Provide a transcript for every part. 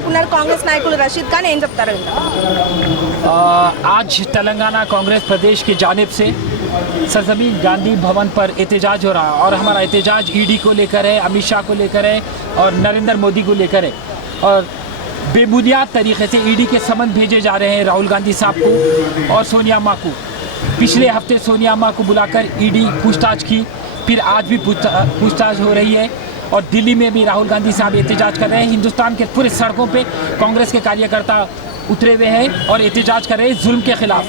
చేయాలనుకున్నారు కాంగ్రెస్ నాయకులు రషీద్ ఖాన్, ఏం చెప్తారు? आज तेलंगाना कांग्रेस प्रदेश की जानिब से सरजमीन गांधी भवन पर एहतजाज हो रहा है और हमारा एहतजाज ईडी को लेकर है, अमित शाह को लेकर है और नरेंद्र मोदी को लेकर है। और बेबुनियाद तरीके से ईडी के समन भेजे जा रहे हैं राहुल गांधी साहब को और सोनिया अम्मा को। पिछले हफ्ते सोनिया अम्मा को बुलाकर ईडी पूछताछ की, फिर आज भी पूछताछ हो रही है और दिल्ली में भी राहुल गांधी साहब एहतजाज कर रहे हैं। हिंदुस्तान के पूरे सड़कों पे कांग्रेस के कार्यकर्ता उतरे हुए हैं और एहतजाज कर रहे हैं जुल्म के खिलाफ।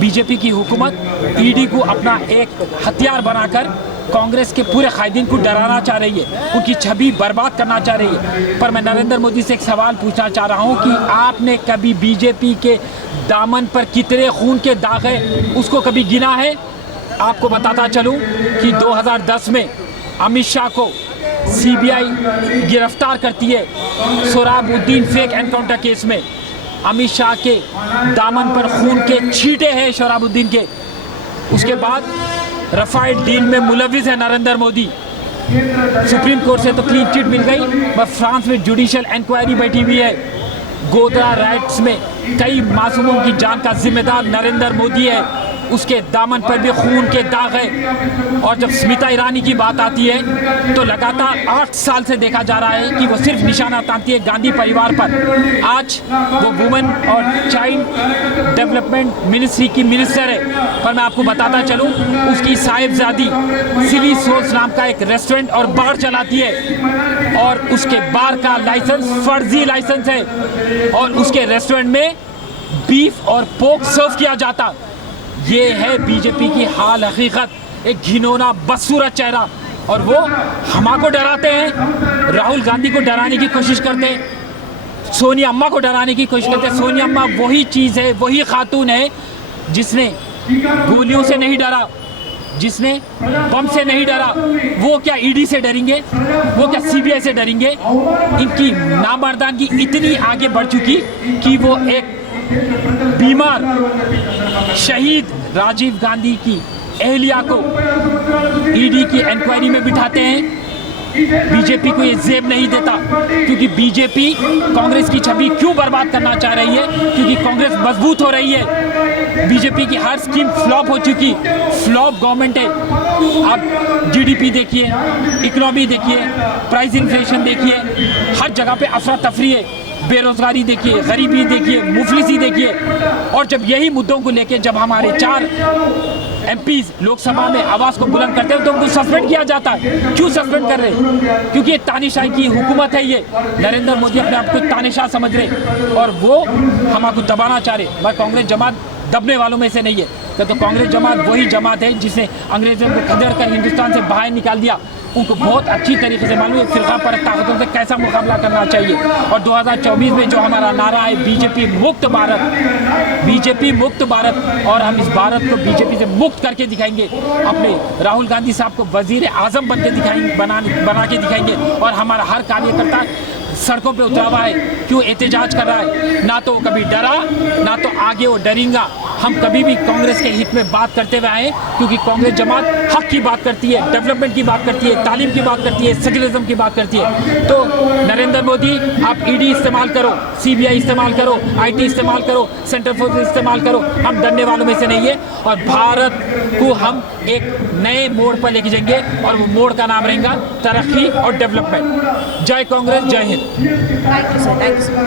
बीजेपी की हुकूमत ईडी को अपना एक हथियार बनाकर कांग्रेस के पूरे कायदीन को डराना चाह रही है, उनकी छवि बर्बाद करना चाह रही है। पर मैं नरेंद्र मोदी से एक सवाल पूछना चाह रहा हूं कि आपने कभी बीजेपी के दामन पर कितने खून के दाग है उसको कभी गिना है? आपको बताता चलूं कि 2010 में अमित शाह को सीबीआई गिरफ्तार करती है सोहराबुद्दीन फेक एनकाउंटर केस में। अमित शाह के दामन पर खून के छींटे हैं सोहराबुद्दीन के। उसके बाद रफाइल डील में मुलविस है नरेंद्र मोदी। सुप्रीम कोर्ट से तो क्लीन चिट मिल गई, पर फ्रांस में जुडिशियल इंक्वायरी बैठी हुई है। गोधरा राइट्स में कई मासूमों की जान का जिम्मेदार नरेंद्र मोदी है, उसके दामन पर भी खून के दाग है। और जब स्मिता ईरानी की बात आती है तो लगातार 8 साल से देखा जा रहा है कि वो सिर्फ निशाना तानती है गांधी परिवार पर। आज वो वुमेन और चाइल्ड डेवलपमेंट मिनिस्ट्री की मिनिस्टर है, पर मैं आपको बताता चलूं उसकी साहिबजादी सिली सोल्स नाम का एक रेस्टोरेंट और बार चलाती है और उसके बार का लाइसेंस फर्जी लाइसेंस है और उसके रेस्टोरेंट में बीफ और पोर्क सर्व किया जाता। ये है बीजेपी की हाल हकीकत, एक घिनौना बदसूरत चेहरा। और वो हमारे डराते हैं, राहुल गांधी को डराने की कोशिश करते हैं, सोनिया अम्मा को डराने की कोशिश करते हैं। सोनिया अम्मा वही चीज़ है, वही खातून है जिसने गोलियों से नहीं डरा, जिसने बम से नहीं डरा। वो क्या ईडी से डरेंगे? वो क्या सीबीआई से डरेंगे? इनकी नामर्दानगी इतनी आगे बढ़ चुकी कि वो एक बीमार शहीद राजीव गांधी की एहलिया को ईडी की इंक्वायरी में बिठाते हैं। बीजेपी को ये जेब नहीं देता, क्योंकि बीजेपी कांग्रेस की छवि क्यों बर्बाद करना चाह रही है? क्योंकि कांग्रेस मजबूत हो रही है। बीजेपी की हर स्कीम फ्लॉप हो चुकी, फ्लॉप गवर्नमेंट है। आप जीडीपी देखिए, इकोनॉमी देखिए, प्राइस इन्फ्लेशन देखिए, हर जगह पे अफरा तफरी है। बेरोजगारी देखिए, गरीबी देखिए, मुफलिसी देखिए। और जब यही मुद्दों को लेकर जब हमारे 4 एमपीज लोकसभा में आवाज़ को बुलंद करते हैं तो उनको सस्पेंड किया जाता है। क्यों सस्पेंड कर रहे हैं? क्योंकि ये तानाशाही की हुकूमत है। ये नरेंद्र मोदी अपने आप को तानाशाह समझ रहे और वो हमको दबाना चाह रहे। मगर कांग्रेस जमात दबने वालों में से नहीं है। तो कांग्रेस जमात वही जमात है जिसने अंग्रेजों को खदेड़ कर हिंदुस्तान से बाहर निकाल दिया। उनको बहुत अच्छी तरीके से मालूम है फिरका पर ताकतों से कैसा मुकाबला करना चाहिए। और 2024 में जो हमारा नारा है बीजेपी मुक्त भारत, बीजेपी मुक्त भारत, और हम इस भारत को बीजेपी से मुक्त करके दिखाएंगे। अपने राहुल गांधी साहब को वजीर आजम बन के दिखाएंगे, बना के दिखाएंगे। और हमारा हर कार्यकर्ता सड़कों पे उतरा हुआ है। क्यों एहतजाज कर रहा है? ना तो कभी डरा, ना तो आगे वो डरेंगा। हम कभी भी कांग्रेस के हित में बात करते हुए आए, क्योंकि कांग्रेस जमात हक की बात करती है, डेवलपमेंट की बात करती है, तालीम की बात करती है, सेकुलरिज्म की बात करती है। तो नरेंद्र मोदी, आप ईडी इस्तेमाल करो, सीबीआई इस्तेमाल करो, आईटी इस्तेमाल करो, सेंट्रल फोर्स इस्तेमाल करो, हम डरने वालों में से नहीं है। और भारत को हम एक नए मोड़ पर लेके जाएंगे और वो मोड़ का नाम रहेगा तरक्की और डेवलपमेंट। जय कांग्रेस, जय Hind. Thank you sir, thank you so much.